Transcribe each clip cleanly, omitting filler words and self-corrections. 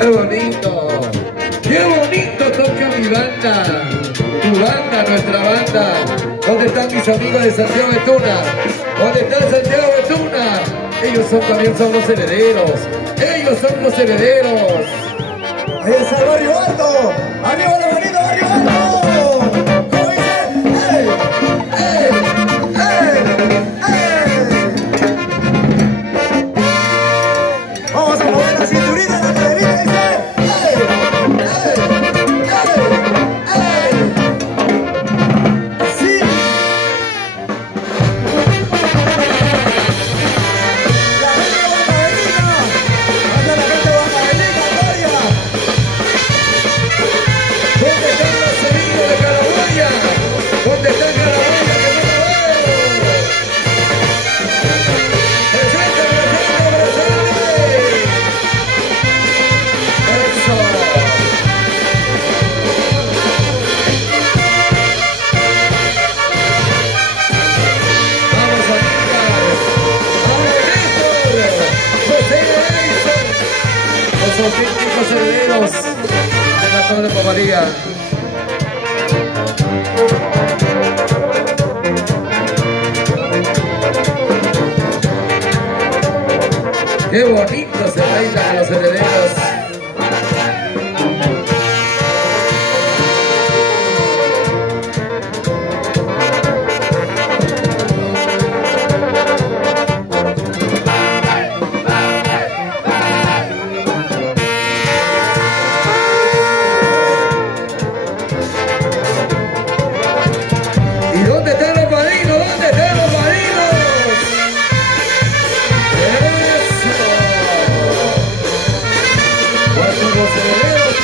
¡Qué bonito! ¡Qué bonito toca mi banda! Tu banda, nuestra banda. ¿Dónde están mis amigos de Santiago de Tuna? ¿Dónde está Santiago de Tuna? Ellos también son los herederos. Ellos son los herederos. Ahí está el Barrio Alto. ¡Arriba la manita, Barrio Alto! ¿Cómo dice? ¡Ey! ¡Ey! ¡Ey! ¡Ey! Vamos a mover la cinturita de la caderita, dice. ¡Ey! ¡Ey! ¡Ey! ¡Ey! ¡Sí! La gente de Guacavelina. Hasta la gente de Guacavelina, Gloria. ¿Dónde están los amigos de Carabuaya? ¿Dónde está Carabuaya que no lo veo? ¡Presente, presente, presente! ¡Eso! ¡Vamos, amigas! ¡Vamos, Néstor! ¡José Néstor! Los auténticos herederos de la Torre Papadía. ¡Qué bonito se baila con los herederos! ¿Y dónde están los padrinos? ¿Dónde están los padrinos? ¡Eso! Cuando los herederos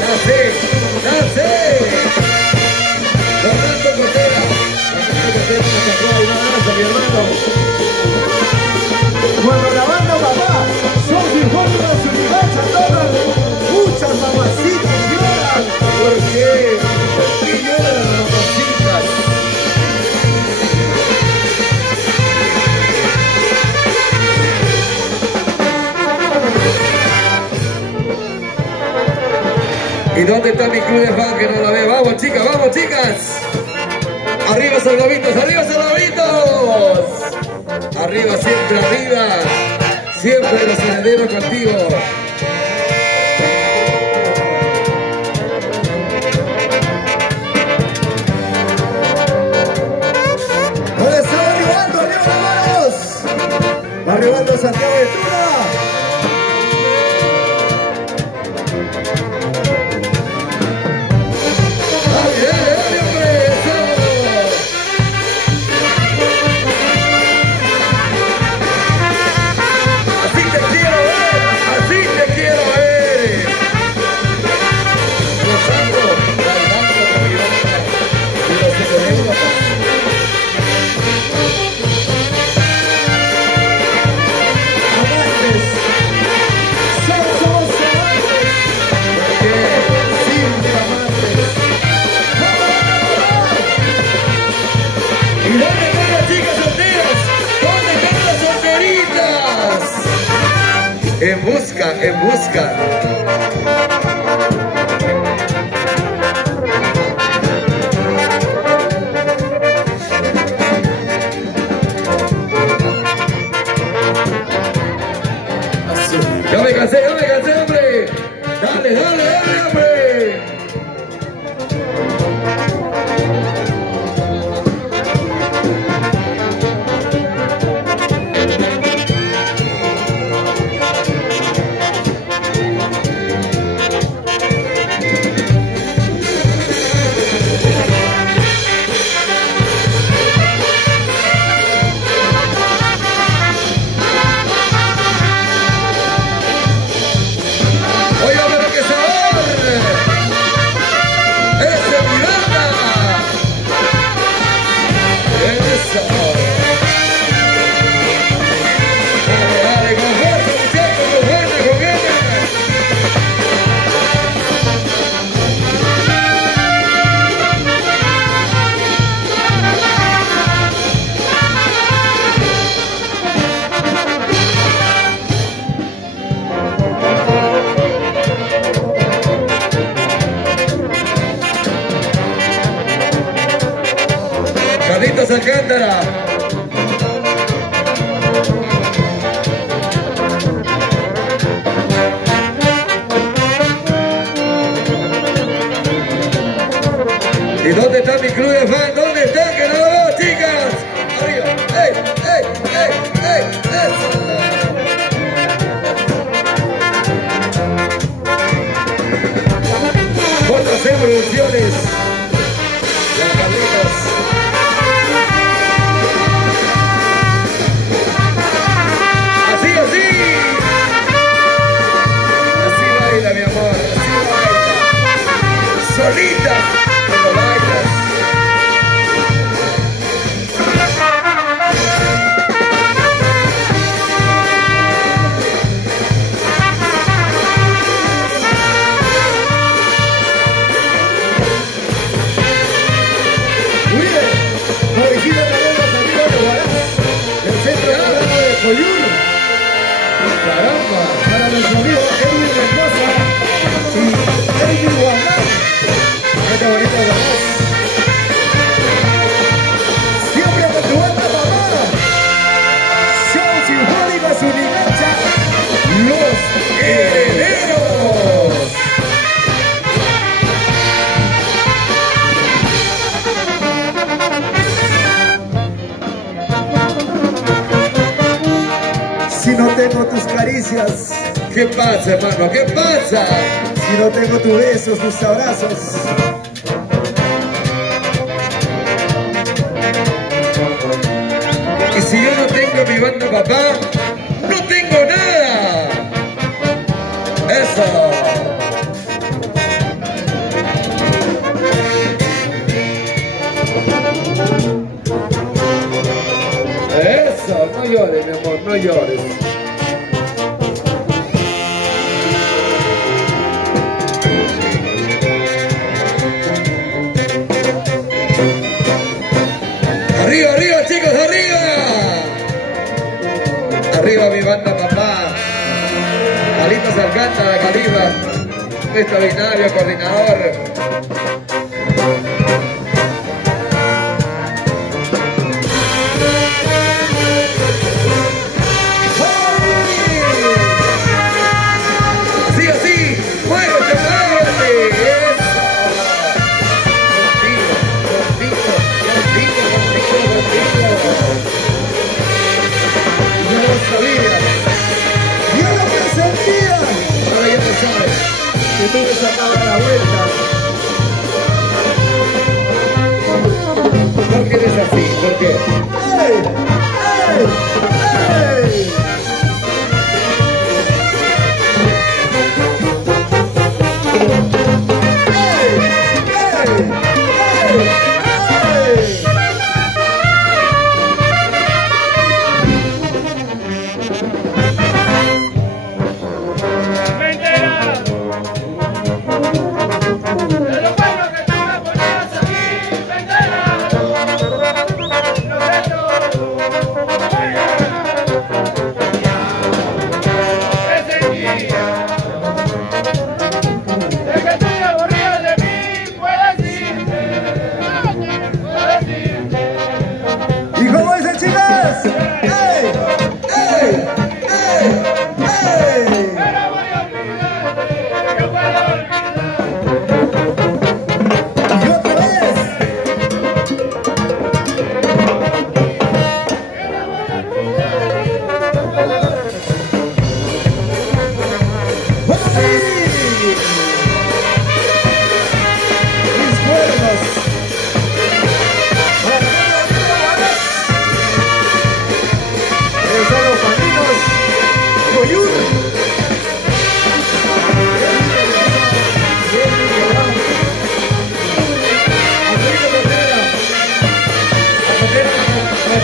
¡ya sé! ¡Ya sé! Fernando Cotera. Fernando Cotera me sacó ahí un abrazo, mi hermano. Cuando la banda papá son sinfónicos y universal todas, muchas mamacitas lloran. ¿Por qué? ¿Por qué lloran las mamacitas? ¿Y dónde está mi club de fan que no la ve? ¡Vamos, chicas! ¡Vamos, chicas! ¡Arriba, salvavitos! ¡Arriba, salvavitos! ¡Arriba, siempre arriba! ¡Siempre los herederos contigo! ¿Dónde está Barrio Alto? ¡Arriba las manos! Barrio Alto, Santiago de Tuna. ¡Dale, dale, dale, hombre! ¡Eso! ¡Así te quiero ver! ¡Así te quiero ver! Gozando, bailando con mi banda y los herederos. Amantes. Somos amantes. Porque siempre amantes. ¿Y dónde están las chicas solteras? ¿Dónde están las solteritas? En busca, en busca. Eso. Dale, dale, con fuerza, muchachos, con ganas, con ganas. Carlitos Alcántara. ¿Y dónde está mi club de fan? ¿Dónde está? Que no lo veo, chicas. Arriba. ¡Ey, ey, ey, ey! ¡Eso! JC Producciones. Las Carlitas. Así, así. Así baila, mi amor. Así baila. Solita, pero bailas. Muy bien. Parecida también los amigos de Guarás, el centro de Coyur. Caramba. Para nuestro amigo Edwin Mendoza y Edwin Guardán. Qué bonito de la voz. Siempre con tu banda, mamá. Show Sinfónico Surigancha. Los Herederos. Si no tengo tus caricias, ¿Qué pasa, hermano? ¿Qué pasa? si no tengo tus besos, tus abrazos, Y si yo no tengo mi banda, papá, no tengo nada. Eso. Eso, no llores, mi amor, no llores. Arriba, arriba, chicos, arriba. Arriba mi banda, papá. Carlitos Alcántara, Caliba, nuestro binario, coordinador. Así, así, muévete, muévete. Eso. Contigo, contigo, contigo, contigo, contigo. Yo lo sabía, yo lo presentía. ahora ya lo sabes. Que tú me sacabas la vuelta. ¿Por qué eres así? ¿Por qué? ¡Ey! ¡Ey! ¡Ey! ¡Vaya!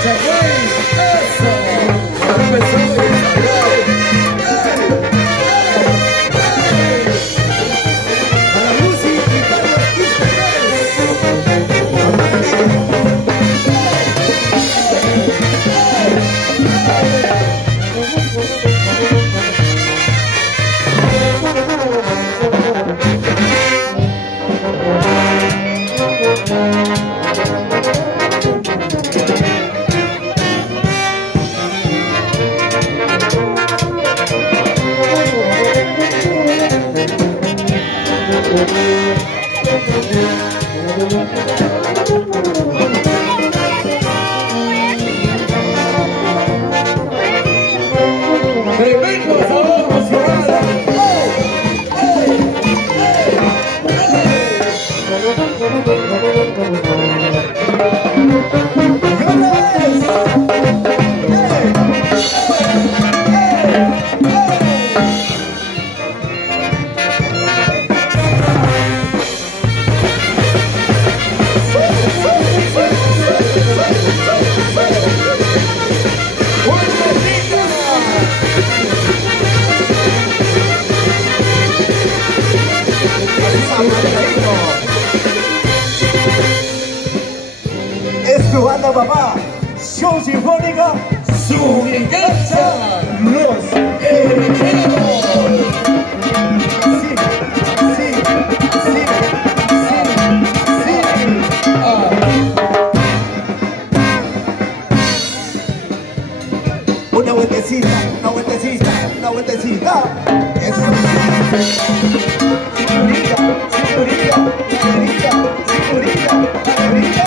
Chagüey, eso. Empezó y Para Lucy y Carlos tremendo sabor emocional. Es tu banda, papá. Show Sinfónica. Su venganza. Los Herederos. Sí, sí, sí, sí, sí. Una vueltecita, una vueltecita, una vueltecita. Eso. Cinturilla, cinturilla, cinturilla, cinturilla, cinturilla.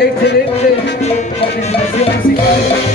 Excelente participación musical.